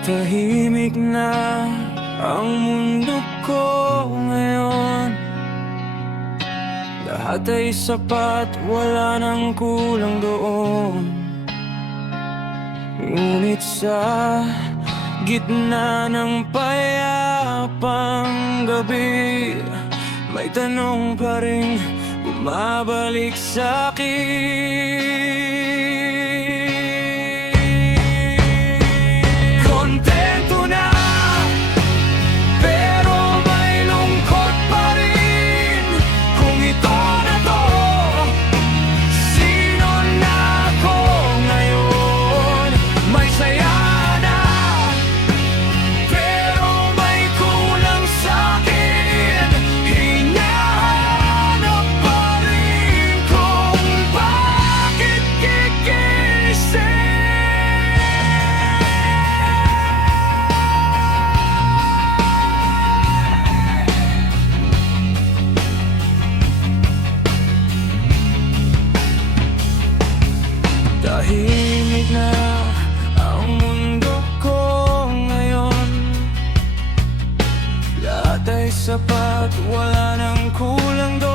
Tahimik na ang mundo ko ngayon. Lahat ay sapat, wala nang kulang doon. Ngunit sa gitna ng payapang gabi, may tanong pa rin bumabalik sa'kin. Kontento na, pero may lungkot pa rin. Kung ito na to, sino na ako ngayon? May saya na, pero may kulang sa'kin. Hinahanap pa rin kung bakit gigising. Tahimik na ang mundo ko ngayon. Lahat ay sapat, wala nang kulang doon.